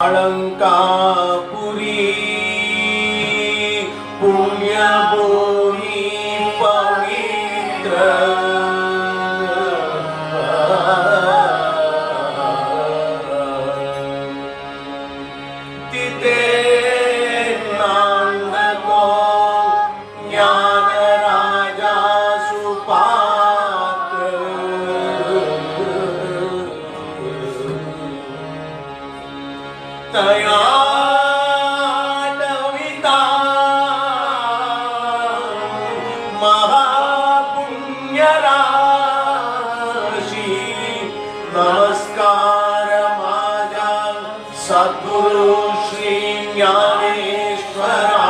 अलंकापुरी पुण्यभूमि पवित्र तिथे नांदको ज्ञान राजा सुपात्र तया नविता महापुण्यराशी नमस्कार माझा सद्गुरु श्री ज्ञानेश्वरा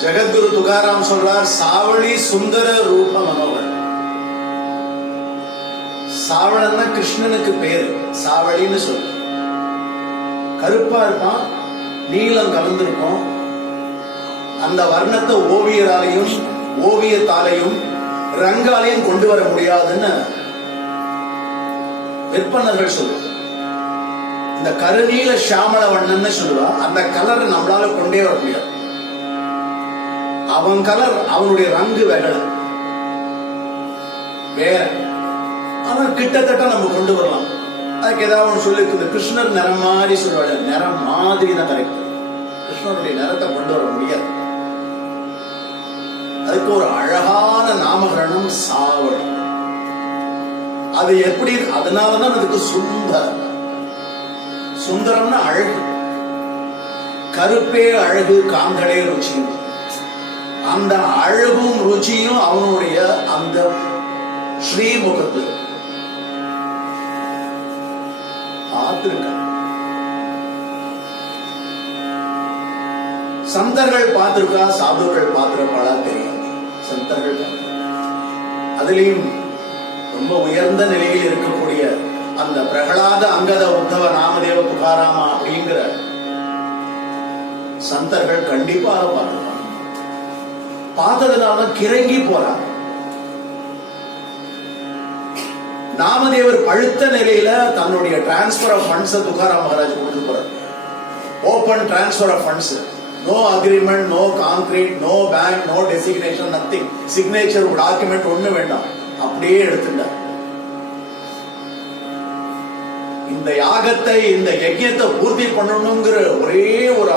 ஜெகத்குரு துகாராம் சொல்றார், சாவளி சுந்தர ரூப மனோகர். சாவளன்னா கிருஷ்ணனுக்கு பேரு, சாவளின்னு சொல்லு. கருப்பா இருப்பான், நீலம் கலந்திருக்கும். அந்த வர்ணத்தை ஓவியராலையும் ஓவியத்தாலையும் ரங்காலையும் கொண்டு வர முடியாதுன்னு விற்பனர்கள் சொல்லுவாங்க. இந்த கருநீல சாமள வண்ணன்னு சொல்லுவா, அந்த கலரை நம்மளால கொண்டே வர முடியாது. அவன் கலர், அவனுடைய ரங்கு வேற, ஆனா கிட்டத்தட்ட நம்ம கொண்டு வரலாம். அதுக்கு ஏதாவது ஒன்று சொல்லி, கிருஷ்ணர் நிறம் மாதிரி சொல்லுவாங்க, நிறம் மாதிரி தான் கரெக்ட். கிருஷ்ணருடைய நிறத்தை கொண்டு வர முடியாது. அதுக்கு ஒரு அழகான நாமகரணம் சாவளி. அது எப்படி? அதனாலதான் அதுக்கு சுந்தரம். சுந்தரம்னா அழகு. கருப்பே அழகு, காந்தடே ருச்சி. அந்த அழகும் ருச்சியும் அவனுடைய அந்த ஸ்ரீமுகத்து பார்த்திருக்க. சந்தர்கள் பார்த்திருக்கா, சாதுக்கள் பார்த்திருப்பாளா தெரியும். சந்தர்கள் அதுலயும் ரொம்ப உயர்ந்த நிலையில் இருக்கக்கூடிய அந்த பிரகலாத அங்கத உத்தவ நாமதேவ துகாராமா அப்படிங்கிற சந்தர்கள் கண்டிப்பாக பார்த்திருப்பாங்க. பார்த்ததுனால கிறங்கி போறாங்க. நாமதேவர் பழுத்த நிலையில தன்னுடைய transfer of funds Tukaram Maharaj கொடுத்து போறார். Open transfer of funds, no agreement, no concrete, no bank, no designation, nothing. Signature document ஒண்ணு வேண்டாம், அப்படியே எடுத்துட்டார். இந்த யாகத்தை, இந்த யஜ்யத்தை பூர்த்தி பண்ணணுங்கிற ஒரே ஒரு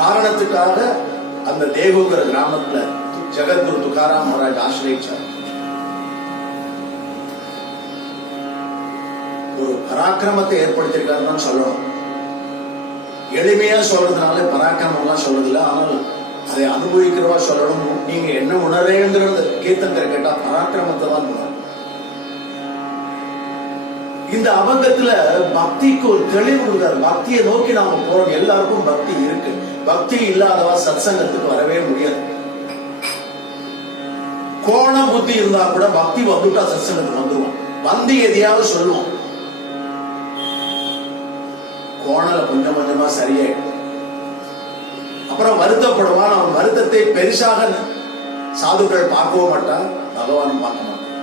காரணத்துக்காக அந்த தேகுங்கிற கிராமத்துல ஜெகத்குரு துகாராம் மகாராஜ் ஆசிரியிச்சார். ஒரு பராக்கிரமத்தை ஏற்படுத்தியிருக்காருன்னு சொல்லணும். எளிமையா சொல்றதுனால பராக்கிரமம் எல்லாம் சொல்றது இல்லை, ஆனால் அதை அனுபவிக்கிறவா சொல்லணும். நீங்க என்ன உணரேங்கிறது கீர்த்தங்கரை கேட்டா பராக்கிரமத்தை தான் உணரும். இந்த அபங்கத்துல பக்திக்கு ஒரு தெளிவு கொடுத்தாரு. பக்தியை நோக்கி நாம போறோம். எல்லாருக்கும் பக்தி இருக்கு. பக்தி இல்லாதவா சத்சங்கத்துக்கு வரவே முடியாது. கோண புத்தி இருந்தா கூட பக்தி வந்துட்டா சத்சங்கத்துக்கு வந்துருவோம். வந்து எதையாவது சொல்லுவோம், கோணல கொஞ்சம் கொஞ்சமா சரியாயிடும். அப்புறம் வருத்தப்படுவான். அவன் வருத்தத்தை பெருசாக சாதுக்கள் பார்க்கவும் மாட்டான், பகவானும் பார்க்க மாட்டான்.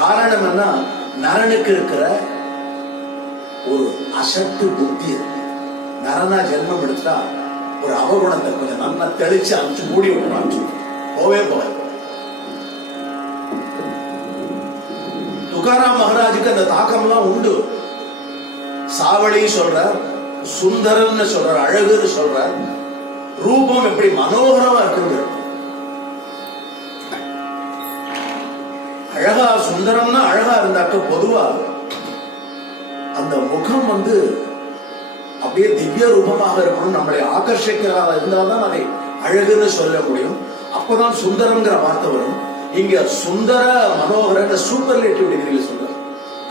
காரணம் என்ன? நரனுக்கு இருக்கிற ஒரு அசட்டு புத்தி இருக்கு. நரனா ஜென்மம் எடுத்தா ஒரு அவகுணத்தை கொஞ்சம் நல்லா தெளிச்சு அனுப்பிச்சு மூடி விட்டு போவே போக. துகாராம் மகாராஜுக்கு அந்த தாக்கம்லாம் உண்டு. சாவளி சொல்றார், சுந்தரம்னு சொல்றார், அழகுன்னு சொல்றார். ரூபம் எப்படி மனோகரமா இருக்குது. அழகா சுந்தரம்னா அழகா இருந்தாக்க பொதுவா அந்த முகம் அப்படியே திவ்ய ரூபமாக இருக்கணும். நம்மளை ஆகர்ஷிக்கிறதா இருந்தால்தான் அதை அழகுன்னு சொல்ல முடியும். அப்பதான் சுந்தரம்ங்கிற வார்த்தை வரும். இங்க சுந்தர மனோகர சூப்பர்லேட்டிவ் டிகிரியில சொல்ற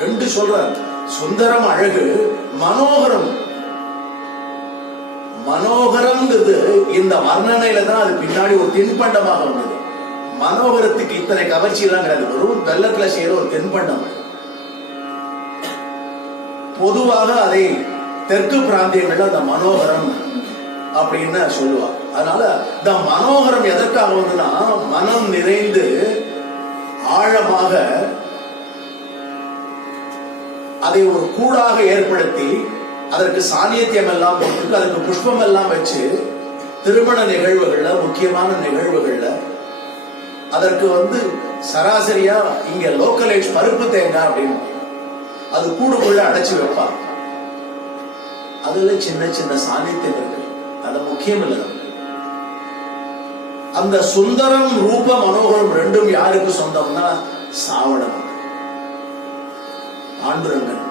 ரெண்டு சொல்றார். சுந்தரம் அழகு, மனோகரம். மனோகரம்ங்கிறது இந்த வர்ணனையில தான் அது பின்னாடி ஒரு தின்பண்டமாக வந்தது. மனோகரத்துக்கு இத்தனை கவர்ச்சி எல்லாம் கிடையாது. வெறும் வெள்ளத்துல செய்யற ஒரு தென்பண்டம். பொதுவாக அதை தெற்கு பிராந்தியங்கள்ல அந்த மனோகரம் அப்படின்னு சொல்லுவாங்க. அதனால இந்த மனோகரம் எதற்காக வந்துன்னா, மனம் நிறைந்து ஆழமாக அதை ஒரு கூடாக ஏற்படுத்தி அதற்கு சாநித்தியம் எல்லாம் போட்டு அதற்கு புஷ்பம் எல்லாம் வச்சு திருமண நிகழ்வுகள்ல, முக்கியமான நிகழ்வுகள்ல அதற்கு சராசரியா இங்க லோக்கலைட் பருப்பு தேங்காய் அப்படின்னு அது கூடுக்குள்ள அடைச்சு வைப்பாங்க. அதுல சின்ன சின்ன சாநித்தியம் இருக்கு, அது முக்கியம் இல்லை. அந்த சுந்தரம் ரூப மனோகரம் ரெண்டும் யாருக்கு சொந்தம்னா சாவளன், பாண்டுரங்கன்.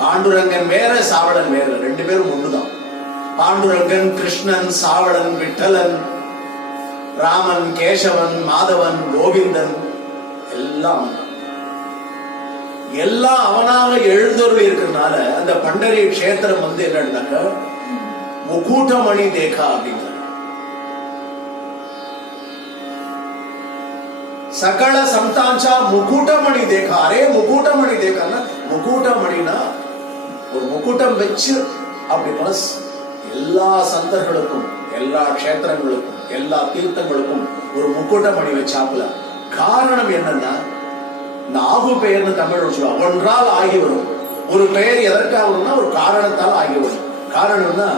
பாண்டுரங்கன் வேற, சாவளன் வேற, ரெண்டு பேரும் ஒண்ணுதான். பாண்டுரங்கன் கிருஷ்ணன், சாவளன் விட்டலன், ராமன் கேசவன், மாதவன் கோவிந்தன், எல்லாம் அவனாக எழுந்தொருள் இருக்கிறதுனால அந்த பண்டரி கஷேத்திரம் என்னன்னாக்க முகூட்டமணி தேகா அப்படிங்கிற சகல சந்தாஞ்சா முகூட்டமணி தேகா. அரே முகூட்டமணி தேகான்னா முகூட்டமணினா ஒரு முகூட்டம் வச்சு அப்படின்னா எல்லா சந்தர்களுக்கும் எல்லா கஷேத்திரங்களுக்கும் எல்லா தீர்த்தங்களுக்கும் ஒரு முக்கூட்டமணி வச்சாப்புல. காரணம் என்னன்னா நாகு பெயர்னு தமிழ் சொல்லுவாங்க. ஒன்றால் ஆகி வரும். ஒரு பெயர் எதற்காகனா ஒரு காரணத்தால் ஆகி வரும். காரணம்னா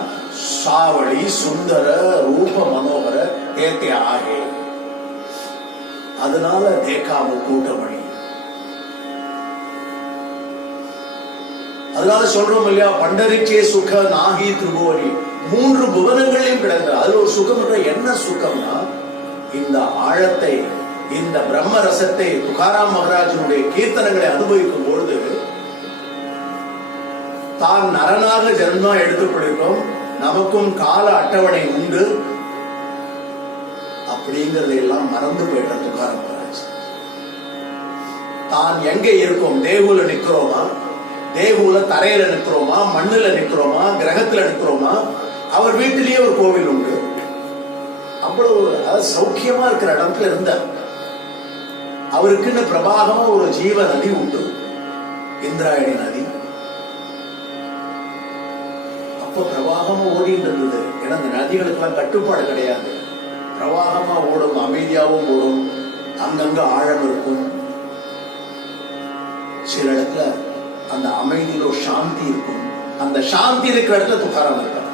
சாவளி சுந்தர ரூப மனோகர தேத்தே ஆகே. அதனால தேகா முக்கூட்டமணி. அதனால சொல்றோம் இல்லையா, பண்டரிக்கே சுக நாகி திரிபுவனி. 3 புவனங்களையும் கிடந்த அதுல ஒரு சுகம். என்ன சுகம்னா இந்த ஆழத்தை இந்த பிரம்ம ரசத்தை துகாராம் மகாராஜனுடைய கீர்த்தனங்களை அனுபவிக்கும் பொழுது தான் நரனாக ஜென்மம் எடுத்துக்கொள்கிறோம், நமக்கும் கால அட்டவணை உண்டு அப்படிங்கறதையெல்லாம் மறந்து போயிட்ட துகாராம் மகாராஜ். தான் எங்க இருக்கோம், தேகுல நிக்கிறோமா, தேகுல தரையில நிக்கிறோமா, மண்ணுல நிக்கிறோமா, கிரகத்துல நிக்கிறோமா, அவர் வீட்டிலேயே ஒரு கோவில் உண்டு. அவ்வளவு சௌக்கியமா இருக்கிற இடத்துல இருந்த அவருக்குன்னு பிரபாகமா ஒரு ஜீவ நதி உண்டு, இந்திராயணி நதி. அப்ப பிரவாகமா ஓடிட்டு இருந்தது. ஏன்னா அந்த நதிகளுக்கு எல்லாம் கட்டுப்பாடு கிடையாது. பிரவாகமா ஓடும், அமைதியாவும் ஓடும், அங்கங்க ஆழம் இருக்கும். சில இடத்துல அந்த அமைதியில ஒரு சாந்தி இருக்கும். அந்த சாந்தி இருக்கிற இடத்துல துகாராம் இருக்கார்.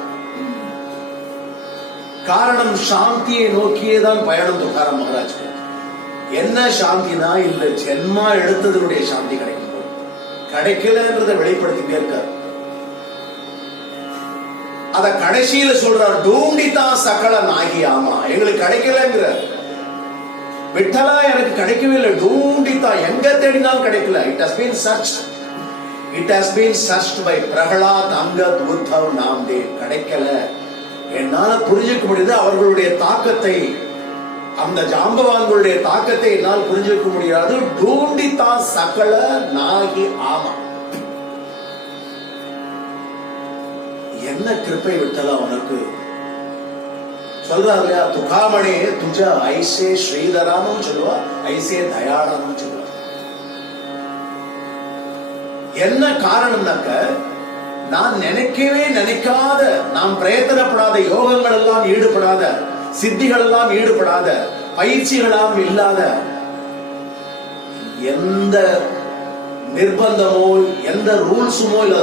காரணம் சாந்தியை நோக்கியே தான் பயணம் துகாராம் மகாராஜ். என்ன சாந்தினா இந்த ஜென்மா எடுத்ததனுடைய சாந்தி கிடைக்கும். கிடைக்கலன்றதை வெளிப்படுத்திட்டே இருக்கார். அத கடைசியில சொல்றார், டூண்டிதா சகல நாகி. ஆமா, எங்களுக்கு கிடைக்கலங்கிற விட்டலா எனக்கு கிடைக்கவே இல்லை. டூண்டிதா எங்க தேடினாலும் கிடைக்கல. It has been searched. It has been searched by Prahlad, Angad, Uddhav, Namdev. கிடைக்கல. என்னால புரிஞ்சுக்க முடியுது அவர்களுடைய தாக்கத்தை, அந்த ஜாம்பவான்களுடைய தாக்கத்தை என்னால் புரிஞ்சுக்க முடியாது. டூண்டிதா சகல நாகி. ஆமா, என்ன கிருப்பை விட்டல உனக்கு சொல்றாரு இல்லையா, துகாமணி துஜ ஐசே ஸ்ரீதரானும் சொல்லுவா, ஐசே தயாளனும் சொல்லுவா. என்ன காரணம்னாக்க நான் நினைக்கவே நினைக்காத, நாம் பிரயத்தனப்படாத, யோகங்கள் எல்லாம் ஈடுபடாத, சித்திகள் எல்லாம் ஈடுபடாத, பயிற்சிகளாம் இல்லாத, எந்த நிர்பந்தமோ எந்த ரூல்ஸுமோ இல்ல,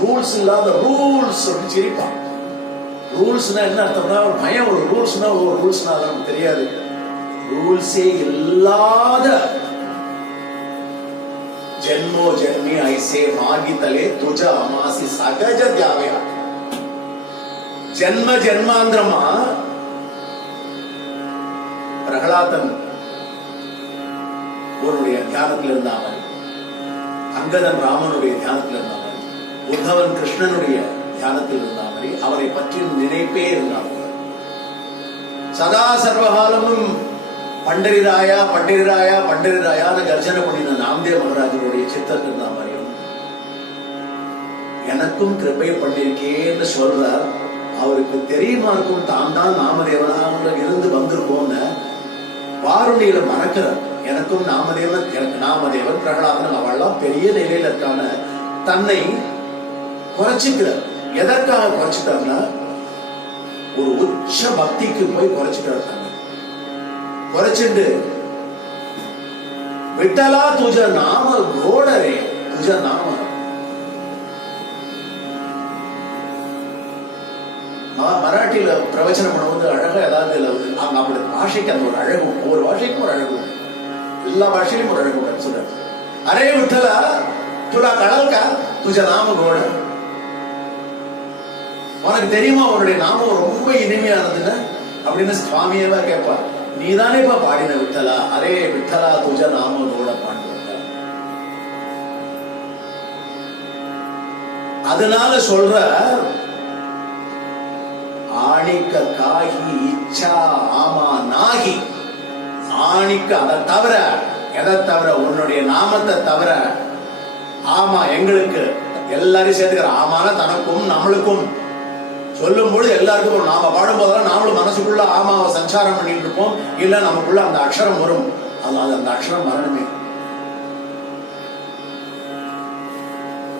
ரூல்ஸ் இல்லாத ரூல்ஸ் சிரிப்பான். ரூல்ஸ்னா என்ன அர்த்தம்னா பயம். ஒரு ரூல்ஸ்னா ஒரு ரூல்ஸ்னா நமக்கு தெரியாது. ரூல்ஸே இல்லாத ஜென்மோ ஜென்மி ஐசே மாகிதலே துஜ அமாசி சகஜ தியாவையா. ஜென்ம ஜென்மாந்திரமா பிரகலாதன் ஒருடைய தியானத்தில் இருந்தாமல், அங்கதன் ராமனுடைய தியானத்தில் இருந்தாமல், உத்தவன் கிருஷ்ணனுடைய தியானத்தில் இருந்தாமல், அவரை பற்றி நினைப்பே இருந்தாமல், சதா சர்வகாலமும் பண்டரிராயா பண்டரிராயா பண்டரிராயான்னு கர்ஜனை பண்ணின நாம்தேவ் மகாராஜனுடைய சித்தத்தில் இருந்த மாதிரியும் எனக்கும் கிருபை பண்ணிருக்கேன்னு சொல்றார். அவருக்கு தெரியுமா இருக்கும் தான் தான் நாமதேவனாக இருந்து வந்திருக்கோம்னு. வாருணியில மறக்கிறார். எனக்கும் நாமதேவன், எனக்கு நாமதேவன் பிரகலாதன் அவள்லாம் பெரிய நிலையில இருக்கான தன்னை குறைச்சிக்கிறார். எதற்காக குறைச்சிட்டார்னா ஒரு உச்ச பக்திக்கு போய் குறைச்சிட்டார். குறைச்சிட்டு விட்டலா துஜ நாம கோடரே துஜ நாம. மராட்டியில பிரவச்சனம் பண்ணும்போது அழகா ஏதாவது அப்படி பாஷைக்கு அந்த ஒரு அழகு, ஒவ்வொரு பாஷைக்கும் ஒரு அழகு, எல்லா பாஷையிலும் ஒரு அழகு சொல்றாரு. அரே விட்டலா துலா கடல்கா துஜ நாம கோட. உனக்கு தெரியுமா உன்னுடைய நாமம் ரொம்ப இனிமையானதுன்னு அப்படின்னு சுவாமியவா கேட்பார். நீதானே இப்ப பாடின விட்டலா. அரே விட்டலா துஜ நாம கோட பாடுற. அதனால சொல்ற ஆணிக்க காகி இச்சா ஆமா நாகி. ஆணிக்க அதை தவிர, எதை தவிர, உன்னுடைய நாமத்தை தவிர. ஆமா எங்களுக்கு எல்லாரும் சேர்த்துக்கிற. ஆமான தனக்கும் நம்மளுக்கும் சொல்லும்போது எல்லாருக்கும் நாம பாடும் போதெல்லாம் நாமளும் மனசுக்குள்ள ஆமாவை சஞ்சாரம் பண்ணிட்டு இருப்போம். இல்ல நமக்குள்ள அந்த அக்ஷரம் வரும். அந்த அக்ஷரம் வரணுமே.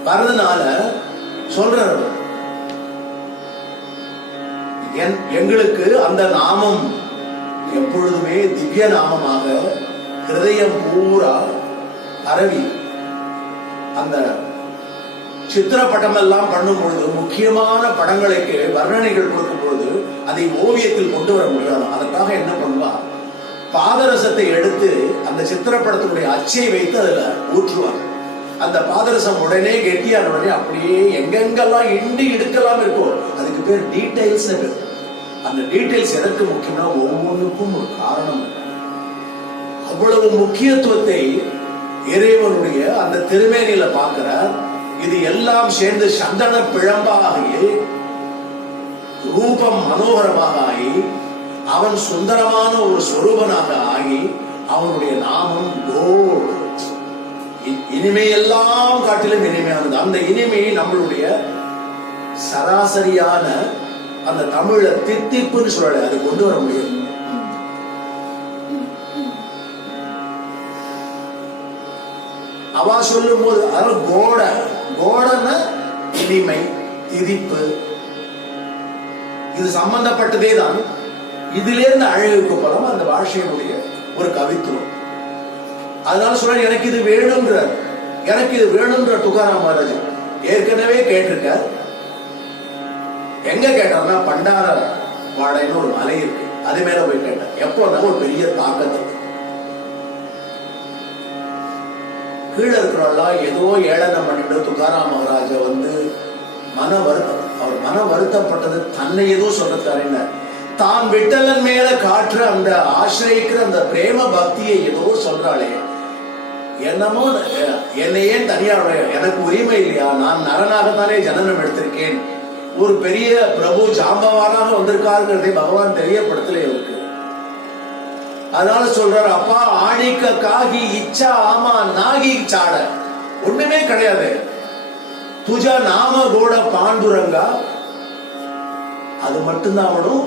வரதுனால சொல்றாரு, எங்களுக்கு அந்த நாமம் எப்பொழுதுமே திவ்ய நாமமாக ஹிருதயம் பூரா பரவி, அந்த சித்திரப்படம் எல்லாம் பண்ணும் பொழுது, முக்கியமான படங்களுக்கு வர்ணனைகள் கொடுக்கும் பொழுது அதை ஓவியத்தில் கொண்டு வர முடியாது. அதற்காக என்ன பண்ணுவா, பாதரசத்தை எடுத்து அந்த சித்திரப்படத்தினுடைய அச்சை வைத்து அதுல ஊற்றுவாங்க. அந்த பாதரசம் உடனே கெட்டியான உடனே அப்படியே எங்கெங்கெல்லாம் இண்டி இடுக்கலாம் இருக்கோ அதுக்கு பேர் டீடைல்ஸ். அந்த டீடைல்ஸ் எதற்கு முக்கியம்னா ஒவ்வொன்றுக்கும் ஒரு காரணம். அவ்வளவு முக்கியத்துவத்தை இறைவனுடைய அந்த திருமேனியில பார்க்கிறார். இது எல்லாம் சேர்ந்து சந்தன பிழம்பாகி ரூபம் மனோகரமாக ஆகி அவன் சுந்தரமான ஒரு சொரூபனாக ஆகி அவனுடைய நாமம் கோட். இனிமையெல்லாம் காட்டிலும் இனிமையானது. அந்த இனிமையை நம்மளுடைய சராசரியான அந்த தமிழ தித்திப்புன்னு சொல்லல, அது கொண்டு வர முடியாது. அவ சொல்லும் போது அதாவது கோடன இனிமை திதிப்பு இது சம்பந்தப்பட்டதே தான். இதிலிருந்து அழகுக்கு பலம் அந்த பாஷையினுடைய ஒரு கவித்துவம். அதனால சொல்ற எனக்கு இது வேணும்ன்றார். எனக்கு இது வேணும்ன்ற துகாராம் மகாராஜ் ஏற்கனவே கேட்டிருக்கார். எங்க கேட்டார்னா பண்டார வாடைன்னு ஒரு மலை இருக்கு, அது மேல போய் கேட்டார். எப்போன்னா ஒரு பெரிய தாக்கத்தை கீழே இருக்கிறவெல்லாம் ஏதோ ஏளனம் பண்ணிட்டு துகாராம் மகாராஜ வந்து மன வருத்தம், அவர் மன வருத்தப்பட்டது தன்னை ஏதோ சொல்றதுக்கான தான் விட்டலன் மேல காற்று அந்த ஆசிரியிக்கிற அந்த பிரேம பக்தியை ஏதோ சொல்றாளே, என்னமோ என்னை ஏன் தனியா, எனக்கு உரிமை இல்லையா, நான் நரனாகத்தானே ஜனனம் எடுத்திருக்கேன், ஒரு பெரிய பிரபு ஜாம்பவானாக வந்திருக்காருங்கிறதை பகவான் தெரியப்படுத்தல இருக்கு. அதனால சொல்றாரு, அப்பா ஆணிக்க காகி இச்சா ஆமா நாகி சாட ஒண்ணுமே கிடையாது, துஜா நாம கூட பாண்டுரங்கா அது மட்டும்தான் அவனும்.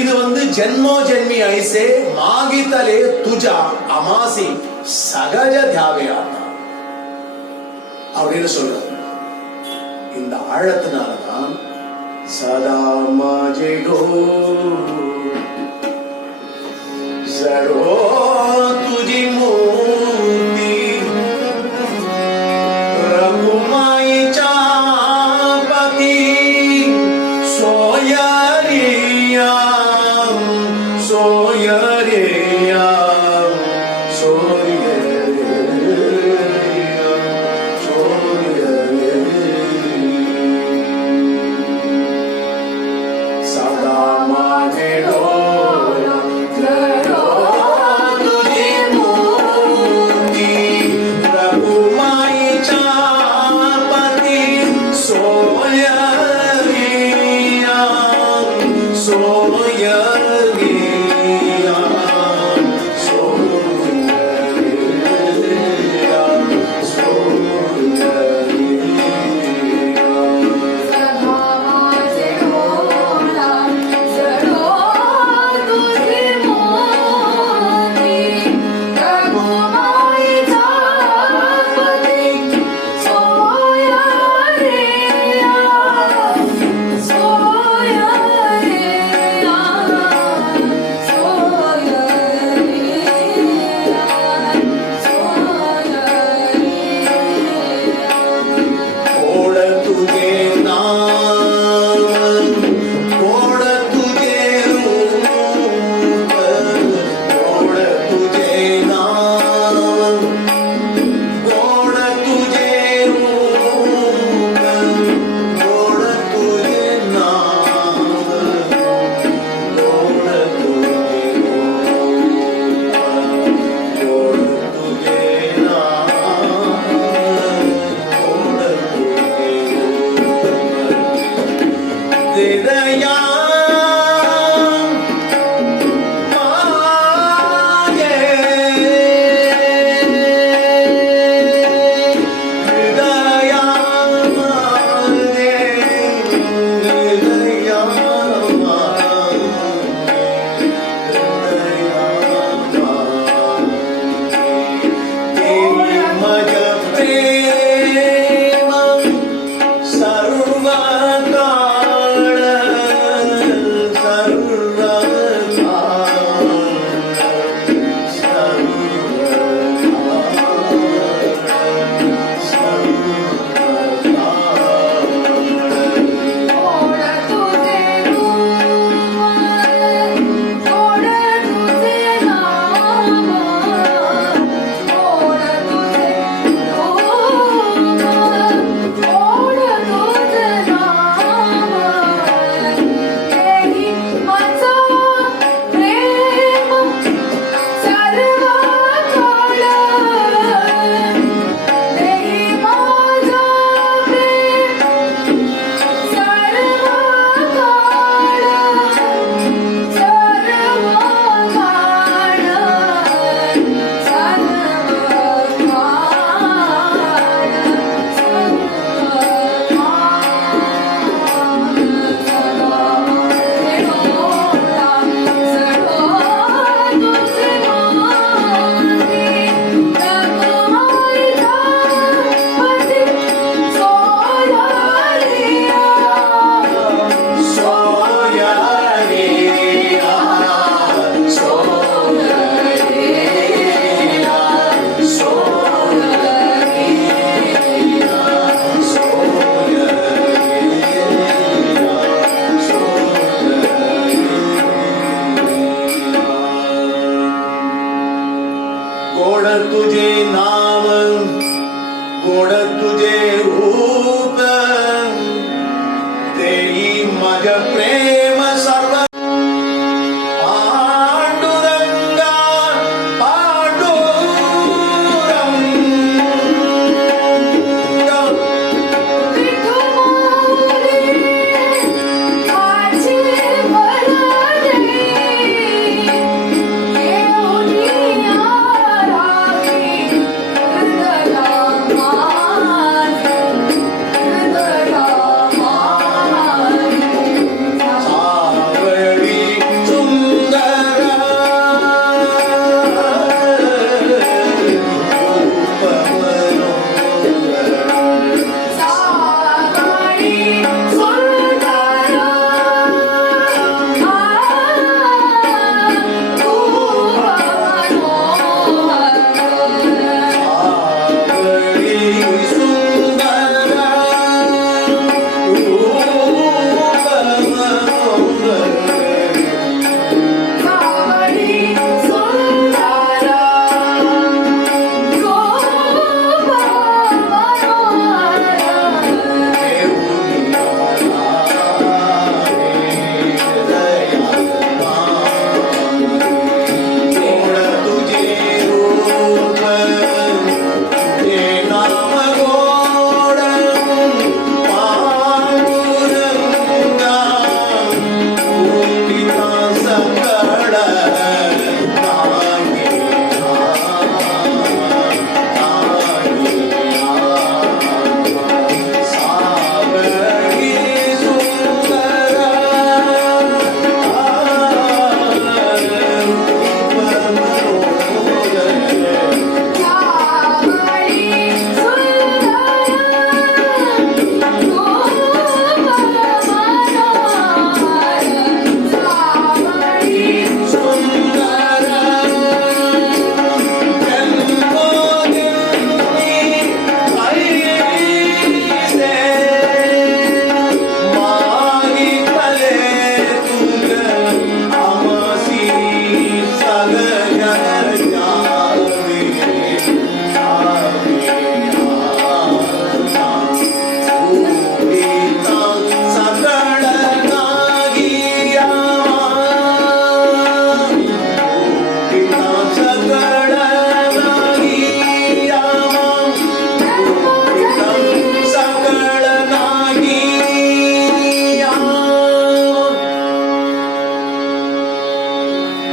இது வந்து ஜென்மோ ஜென்மி ஐசே மாகித்தலே துஜா அமாசி சகஜ தியாவையாட்டா அப்படின்னு சொல்றாரு. இந்த ஆழத்தினாலதான் சதா மாஜெடோ சரோ துஜி மூர்த்தி ரகுமாய் சாபதி சோயரியா சோயரியா சதா மாஜெடோ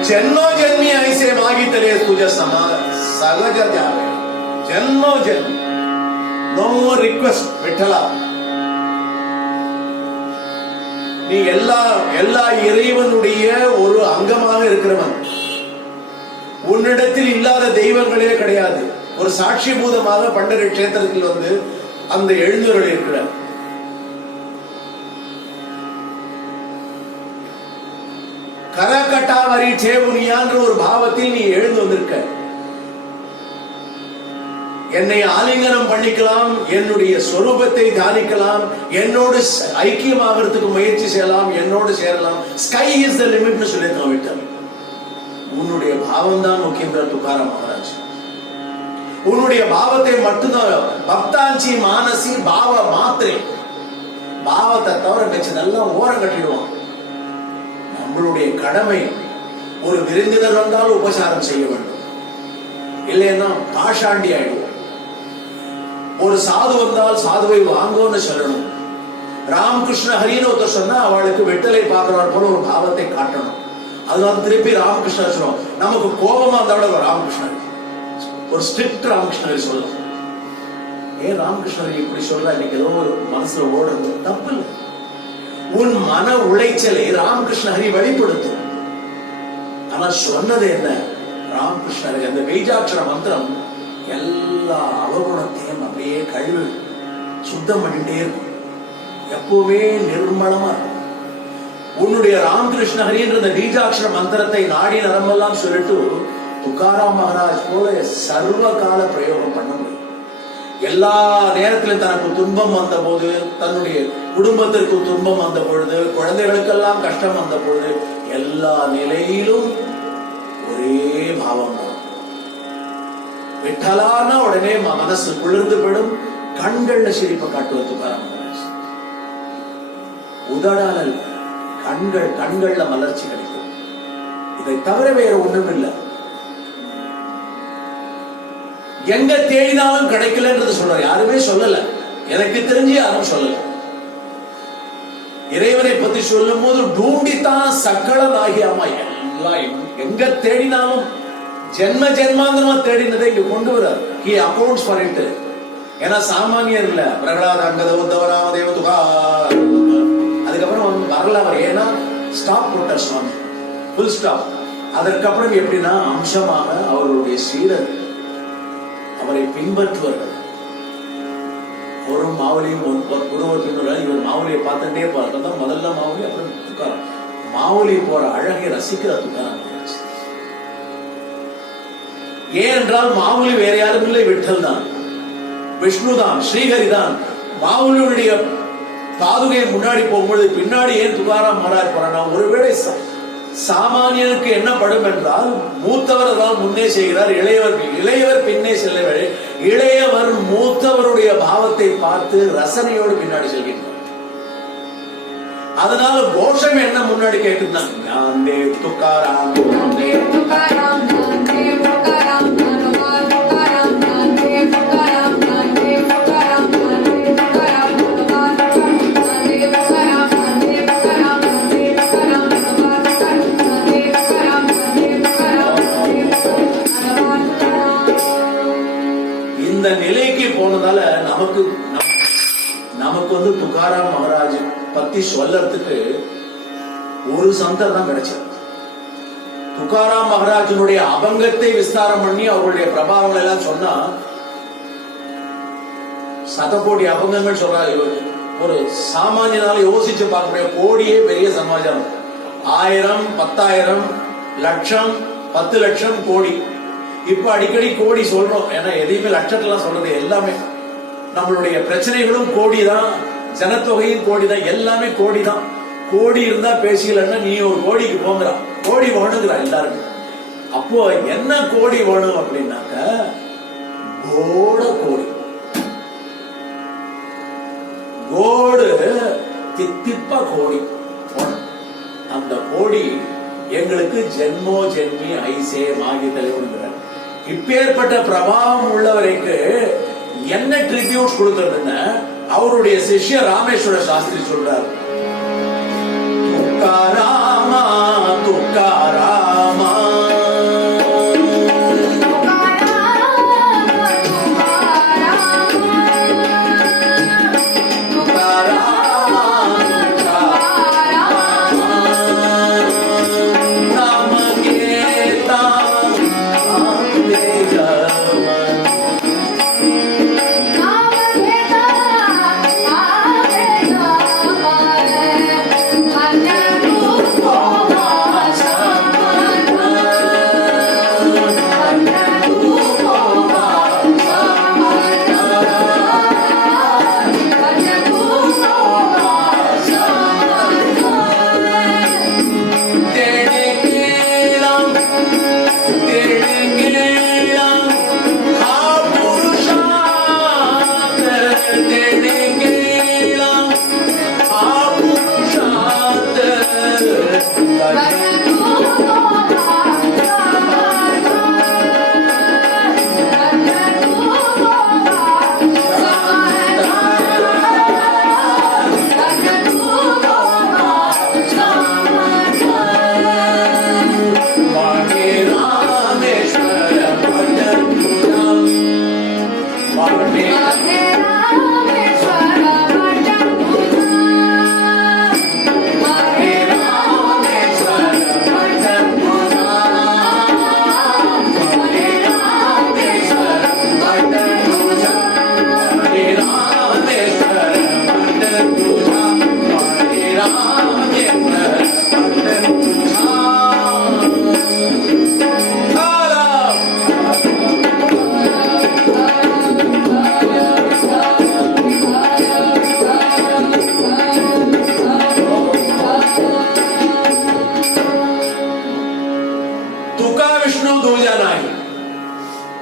जन्मो जन्मी ऐसे मागितले तुझ सहज द्यावे जन्मो जन्म नो रिक्वेस्ट विठला நீ எல்லா இறைவனுடைய ஒரு அங்கமாக இருக்கிறவன் உன்னிடத்தில் இல்லாத தெய்வங்களே கிடையாது ஒரு சாட்சி பூதமாக பண்டரி கஷேத்திரத்தில் வந்து அந்த எழுந்தருள் இருக்கிறார் கரகட்டாவரி சேவுனியான்ற ஒரு பாவத்தில் நீ எழுந்து வந்திருக்க என்னை ஆலிங்கனம் பண்ணிக்கலாம் என்னுடைய சொரூபத்தை தியானிக்கலாம் என்னோடு ஐக்கியமாகிறதுக்கு முயற்சி செய்யலாம் என்னோடு சேரலாம் ஸ்கை இஸ் த லிமிட்னு சொல்லி நான் விட்டேன் உன்னுடைய பாவம் தான் முக்கியம் துக்காராம் மகாராஜ் உன்னுடைய பாவத்தை மட்டும்தான் பக்தாஞ்சி மானசி பாவ மாத்திரை பாவத்தை தவிர வச்சதெல்லாம் ஓரம் கட்டிடுவான் நம்மளுடைய கடமை ஒரு விருந்தினர் வந்தால் உபசாரம் செய்ய வேண்டும் இல்லைன்னா பாஷாண்டி ஆயிடுவோம் ஒரு சாது வந்தால் சாதுவை வாங்கோன்னு சொல்லணும் ராமகிருஷ்ண ஹரின்னு ஒருத்தர் சொன்னா அவளுக்கு வெட்டலை பார்க்கிறார் போல ஒரு பாவத்தை காட்டணும் அதனால திருப்பி ராமகிருஷ்ணர் சொல்லுவோம் நமக்கு கோபமா இருந்தாலும் ராமகிருஷ்ணர் ஒரு ஸ்ட்ரிக்ட் ராமகிருஷ்ணர் சொல்லலாம் ஏன் ராமகிருஷ்ணர் இப்படி சொல்ற இன்னைக்கு ஏதோ ஒரு மனசுல ஓடுறது தப்பு இல்லை உன் மன உளைச்சலை ராமகிருஷ்ண ஹரி வெளிப்படுத்தும் ஆனா சொன்னது என்ன ராமகிருஷ்ணர் அந்த பீஜாட்சர மந்திரம் எல்லா அவகுணத்தையும் அப்படியே கழுவி சுத்தம் பண்ணிட்டே இருக்கும் எப்பவுமே நிர்மலமா இருக்கும் உன்னுடைய ராமகிருஷ்ண ஹரின்ற பீஜாட்சர மந்திரத்தை நாடி நரம்பெல்லாம் சொல்லிட்டு துக்காராம் மகாராஜ் போல சர்வ கால பிரயோகம் பண்ண முடியும் எல்லா நேரத்திலும் தனக்கு துன்பம் வந்த போது தன்னுடைய குடும்பத்திற்கு துன்பம் வந்த பொழுது குழந்தைகளுக்கெல்லாம் கஷ்டம் வந்த பொழுது எல்லா நிலையிலும் ஒரே பாவம் தான் விட்டலான உடனே மனசு குளிர்ந்து விடும் கண்கள்ல சிரிப்பை காட்டுவது துக்காராம் மகாராஜ் உதடால் கண்கள்ல மலர்ச்சி கிடைக்கும் இதை தவிர வேற ஒண்ணும் இல்லை எங்க தேடினாலும் கிடைக்கலன்றது சொல்றாரு யாருமே சொல்லல எனக்கு தெரிஞ்சு யாரும் சொல்லல இறைவனை பத்தி சொல்லும் போது டூண்டித்தான் சக்களன் ஆகியாமா எல்லாம் எங்க தேடினாலும் ஜென்ம ஜென்மாந்திரமா தேடினதை இங்க கொண்டு வர்றார் ஹி அக்கவுண்ட்ஸ் பண்ணிட்டு ஏன்னா சாமானியர் இல்ல பிரகலாத அங்கத உத்தவராம தேவ துகா அதுக்கப்புறம் வரல அவர் ஏன்னா ஸ்டாப் போட்டார் சுவாமி ஃபுல் ஸ்டாப் அதற்கப்புறம் எப்படின்னா அம்சமாக அவர்களுடைய சீடர் அவரை பின்பற்றுவார்கள் ஒரு மாவுலியும் ஒருவர் பின்னுறாரு இவர் மாவுலியை பார்த்துட்டே போறாரு முதல்ல மாவுலி அப்புறம் துக்காராம் மாவுலி போற அழகை ரசிக்கிற துக்காராம் ஏனென்றால் மாவுலி வேற யாரும் இல்லை விட்டல் தான் விஷ்ணு தான் ஸ்ரீஹரி தான் மாவுலியுடைய பாதுகை முன்னாடி போகும்போது பின்னாடி ஏன் துக்காராம் மகாராஜ் போறானா ஒருவேளை சாமானியனுக்கு என்ன படும் என்றால் மூத்தவர் அதான் முன்னே செய்கிறார் இளையவர் பின்னே செல்லவே இளையவர் மூத்தவருடைய பாவத்தை பார்த்து ரசனையோடு பின்னாடி செல்கின்றார் அதனால கோஷம் என்ன முன்னாடி கேட்குதான் ஞான்தேவ் துக்காராம் பத்தி சொல்லறதுக்கு ஒரு சந்தர் தான் கிடைச்சது. துக்காராம் மகாராஜனுடைய அபங்கத்தை விஸ்தாரம் பண்ணி அவருடைய பிரபாவங்கள் எல்லாம் சொன்னா சதகோடி அபங்கங்கள் சொல்றாரு. ஒரு சாமானியனால யோசிச்சு பார்க்க முடியாது. கோடியே பெரிய சமாச்சாரம். 1000, 10,000, லட்சம், 10 லட்சம், கோடி. இப்ப அடிக்கடி கோடி சொல்றோம். ஏன்னா எதையுமே லட்சத்துலாம் சொல்றது எல்லாமே நம்மளுடைய பிரச்சனைகளும் கோடி தான், ஜனத்தொகையும் கோடி தான், எல்லாமே கோடி தான். கோடி இருந்தா பேசிக்கலன்னா நீ ஒரு கோடிக்கு போங்கிறா, கோடி வேணுங்கிறா எல்லாருமே. அப்போ என்ன கோடி வேணும் அப்படின்னாக்க கோட கோடி. கோடு தித்திப்பா கோடி போனோம். அந்த கோடி எங்களுக்கு ஜென்மோ ஜென்மி ஐசே மாகி தலைவனுங்கிறார். இப்பேற்பட்ட பிரபாவம் உள்ளவரைக்கு என்ன ட்ரிபியூட் கொடுக்கிறதுன்னு அவருடைய சிஷ்ய ராமேஸ்வர சாஸ்திரி சொல்றார். துக்காராமா துக்காராமா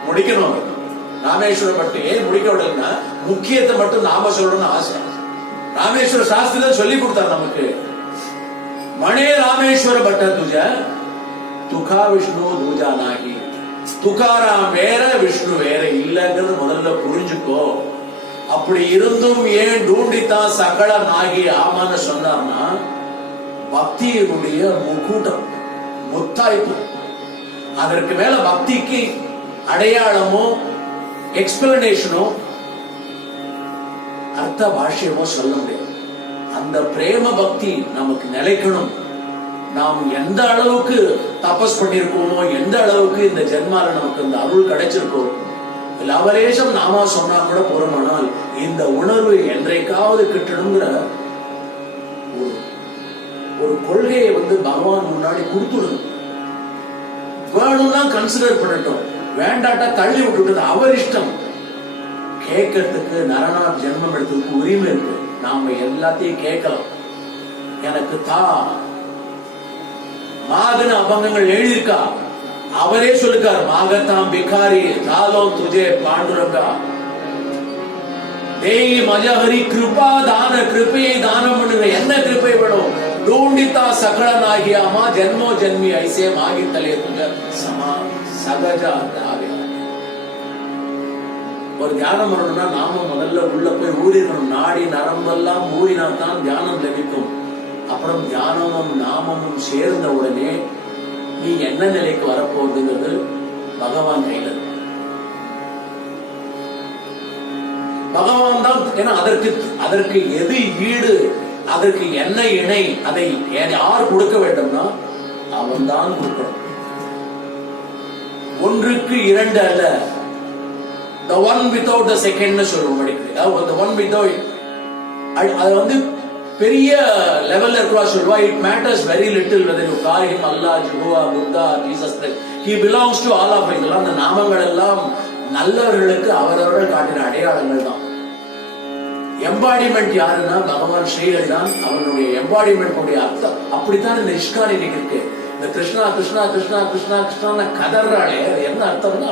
முடிக்கணும். ராமேஸ்வரம் மட்டும் ஏன் முடிக்க விடலன்னா முக்கியத்தை மட்டும் நாம சொல்லணும்னு ஆசை. ராமேஸ்வர சாஸ்திரி சொல்லி கொடுத்தார் நமக்கு. மணே ராமேஸ்வர பட்ட துஜ துகா விஷ்ணு தூஜா நாகி. துகாராம் வேற விஷ்ணு வேற இல்லங்கிறது முதல்ல புரிஞ்சுக்கோ. அப்படி இருந்தும் ஏன் டூண்டித்தான் சகல நாகி ஆமான்னு சொன்னார்னா பக்தியினுடைய முக்கூட்டம், முத்தாய்ப்பு. அதற்கு மேல பக்திக்கு அடையாளமோ எக்ஸ்பிளனேஷனோ அர்த்த பாஷ்யமோ சொல்ல முடியாது. அந்த பிரேம பக்தி நமக்கு நிலைக்கணும். நாம் எந்த அளவுக்கு தபஸ் பண்ணிருக்கோமோ, எந்த அளவுக்கு இந்த ஜென்மால நமக்கு இந்த அருள் கிடைச்சிருக்கோ, லவலேசம் நாமா சொன்னா கூட போறோமானால் இந்த உணர்வு என்றைக்காவது கிட்டணுங்கிற ஒரு கொள்கையை பகவான் முன்னாடி கொடுத்துடணும். வேணும்னா கன்சிடர் பண்ணட்டும், வேண்டாட்டா தள்ளி விட்டுட்டு அவர் இஷ்டம். கேட்கறதுக்கு நரநாத் ஜென்மம் எடுத்ததுக்கு உரிமை இருக்கு. நாம எல்லாத்தையும் கேட்கலாம். எனக்கு தா மாகன அபங்கங்கள் எழுதியிருக்கா. அவரே சொல்லுக்கார், மாகத்தாம் பிகாரி தாலோம் துஜே பாண்டுரங்கா தேய் மஜஹரி கிருபா தான கிருப்பையை தானம் பண்ணுங்க. என்ன கிருப்பை வேணும்? டூண்டித்தா சகலனாகியாமா ஜென்மோ ஜென்மி ஐசே மாகி தலே துஜ சமா சகஜா தாவே. ஒரு தியானம் வரணும்னா நாம முதல்ல உள்ள போய் ஊறிடணும். நாடி நரம்பெல்லாம் ஊறினால்தான் தியானம் லபிக்கும். அப்புறம் தியானமும் நாமமும் சேர்ந்த உடனே நீ என்ன நிலைக்கு வரப்போகுதுங்கிறது பகவான் கையில. பகவான் தான். ஏன்னா அதற்கு எது ஈடு, அதற்கு என்ன இணை, அதை யார் கொடுக்க வேண்டும்னா அவன் தான் கொடுக்கணும். ஒன்றுக்கு இரண்டு அல்ல, the one without the second சொல்லுவோம் படிக்கிறது. the one without, அது வந்து பெரிய லெவல்ல இருக்கா சொல்லுவா. it matters very little whether you call him Allah, Jehovah, Buddha, Jesus Christ. he belongs to all of us. இதெல்லாம் அந்த நாமங்கள் எல்லாம் நல்லவர்களுக்கு அவரவர்கள் காட்டின அடையாளங்கள் தான். எம்பாடிமெண்ட் யாருன்னா பகவான் ஸ்ரீஹரி தான். அவனுடைய எம்பாடிமெண்ட் உடைய அர்த்தம் அப்படித்தான் இந்த இஸ்கான் இன்னைக்கு இருக்கு. இந்த கிருஷ்ணா கிருஷ்ணா கிருஷ்ணா கிருஷ்ணா கிருஷ்ணா கதறாளே, அது என்ன அர்த்தம்னா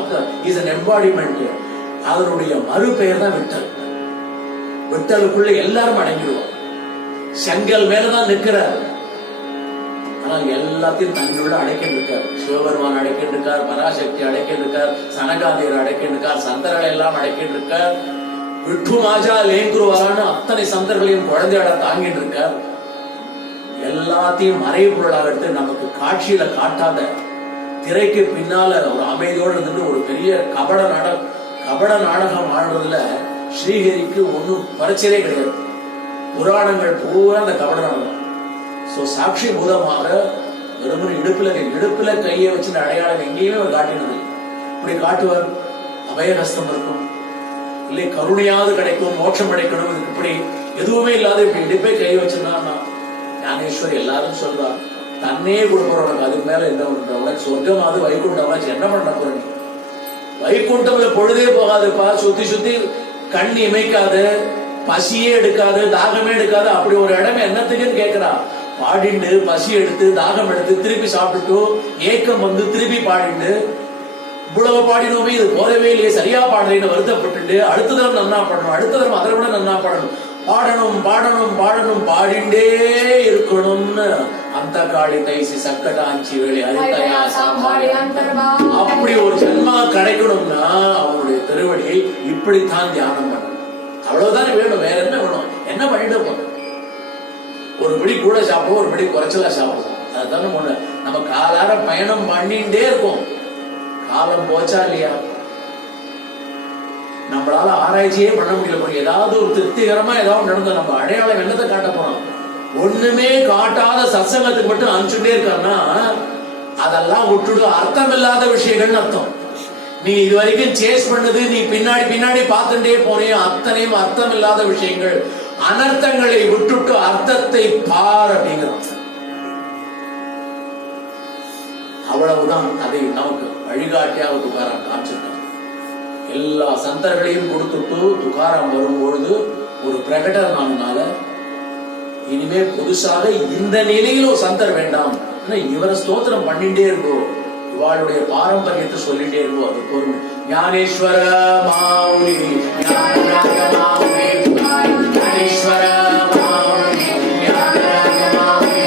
இஸ் an embodiment. அதனுடைய மறு பெயர் தான் விட்டல். விட்டலுக்குள்ள எல்லாரும் அடங்கிடுவோம். செங்கல் மேலதான் நிற்கிறார், ஆனால் எல்லாத்தையும் தன்னுள்ள அடைக்கிட்டு இருக்கார். சிவபெருமான் அடைக்கிட்டு இருக்கார், பராசக்தி அடைக்கிட்டு இருக்கார், சனகாதியர் அடைக்கிட்டு இருக்கார், சந்தர்கள் எல்லாம் அடைக்கிட்டு இருக்கார். விட்டு மாஜா லேங்குருவாரான்னு அத்தனை சந்தர்களையும் குழந்தையாட தாங்கிட்டு இருக்கார். எல்லாத்தையும் மறைவு பொருளாக எடுத்து நமக்கு காட்சியில காட்டாத திரைக்கு பின்னால ஒரு அமைதியோடு இருந்துட்டு ஒரு பெரிய கபட நாடகம் ஆடுறதுல ஸ்ரீஹரிக்கு ஒன்னும் பரிச்சலே கிடையாது. புராணங்கள் பூரா அந்த கபட நாடகம். சாட்சி பூதமாக வெறும் இடுப்புல கையை வச்சு அடையாளம் எங்கேயுமே அவர் காட்டினது. இப்படி காட்டுவார், அபயஹஸ்தம் இருக்கும், இல்லை கருணையாவது கிடைக்கும், மோட்சம் கிடைக்கணும், இப்படி எதுவுமே இல்லாத இப்படி இடுப்பை கை வச்சிருந்தா ஞானேஸ்வர் எல்லாரும் சொல்றார், தன்னே கொடுப்பறவனுக்கு அதுக்கு மேல என்ன பண்றவங்க, சொர்க்கமாவது வைகுண்டமாச்சு என்ன பண்ண போறீங்க? வைகுண்டம்ல பொழுதே போகாதுப்பா, சுத்தி கண் இமைக்காது, பசியே எடுக்காது, தாகமே எடுக்காது. அப்படி ஒரு இடம் என்னத்துக்குன்னு கேட்கிறா. பாடிண்டு பசி எடுத்து தாகம் எடுத்து திருப்பி சாப்பிட்டு ஏக்கம் வந்து திருப்பி பாடிண்டு இவ்வளவு பாடினோமே இது போதவே இல்லையே, சரியா பாடுறேன்னு வருத்தப்பட்டு அடுத்த தரம் நன்னா பாடணும், அடுத்த தரம் அதை விட நன்னா பாடணும், பாடணும் பாடணும் பாடணும் பாடிண்டே இருக்கணும்னு அந்த காளி தைசி சக்கடாஞ்சி வேலை அரித்தயா சாம்பாடி அப்படி ஒரு ஜென்மா கிடைக்கணும்னா அவனுடைய திருவடியை இப்படித்தான் தியானம் பண்ணணும். அவ்வளவுதானே வேணும், வேற என்ன வேணும்? என்ன பண்ணிட்டு போகணும்? ஒரு பிடி கூட சாப்பிடுவோம், ஒரு பிடி குறைச்சலா சாப்பிடுவோம். அதுதானே ஒண்ணு. நம்ம காலார பயணம் பண்ணிட்டே இருக்கோம். காலம் போச்சா இல்லையா? நம்மளால ஆராய்ச்சியே பண்ண முடியல. ஏதாவது ஒரு திருப்திகரமா ஏதாவது நடந்தோம், நம்ம அடையாளம் என்னத்தை காட்ட போறோம்? ஒண்ணுமே காட்டாத சத்சங்கத்துக்கு மட்டும் அனுப்பிச்சுட்டே இருக்கான்னா அதெல்லாம் விட்டுடு. அர்த்தம் இல்லாத விஷயங்கள்னு அர்த்தம். நீ இது வரைக்கும் சேஸ் பண்ணது, நீ பின்னாடி பார்த்துட்டே போனேன், அத்தனையும் அர்த்தம் இல்லாத விஷயங்கள். அனர்த்தங்களை விட்டுட்டு அர்த்தத்தை பார் அப்படிங்கிறான். அவ்வளவுதான். அதை நமக்கு வழிகாட்டியாக துகாராம் காமிச்சிருக்கான். எல்லா சந்தர்களையும் கொடுத்துட்டு துகாராம் வரும்பொழுது ஒரு பிரகடனானால இனிமே புதுசாக இந்த நிலையில சந்தர் வேண்டாம், இவரை ஸ்தோத்திரம் பண்ணிட்டே இருக்கோம், இவாளுடைய பாரம்பரியத்தை சொல்லிட்டே இருக்கோம். அது பொறுமை. ஞானேஸ்வர மாவுலி ஞானராக மாவுலி ஞானேஸ்வர மாவுலி ஞானராக மாவுலி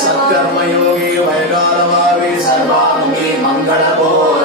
சத்கர்மயோகி வைகாலவாவி சர்வாங்கி மங்கள போல்